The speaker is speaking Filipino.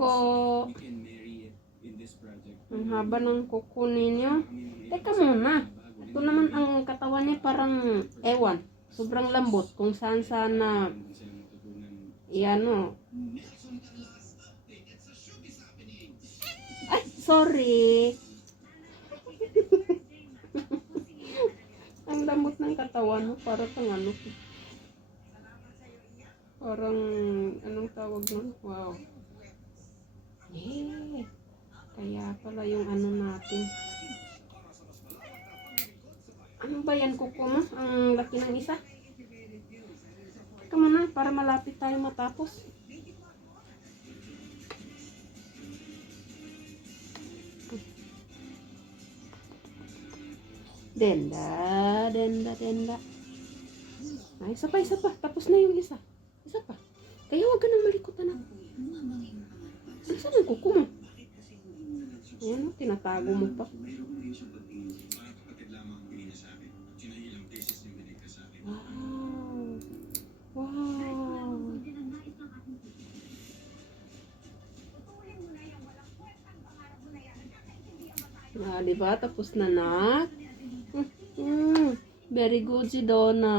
kuko. Ang haba ng kuko ninyo. Teka muna. Ito naman ang katawan niya parang ewan. Sobrang lambot. Kung saan sana iano. Ay, sorry. Ang lambot ng katawan mo. Parang ano. Parang, anong tawag nun? Wow. Eh, kaya pala yung ano natin. Ano ba yan, kuko mo? Ang laki ng isa. Teka muna, para malapit tayo matapos. Denda. Ay, isa pa. Tapos na yung isa. Isa pa. Kaya huwag ka nang malikutan ako. Saan ang kuko mo? Ayan, tinatago mo pa. Wow. Diba? Tapos na, nak? Very good si Donna.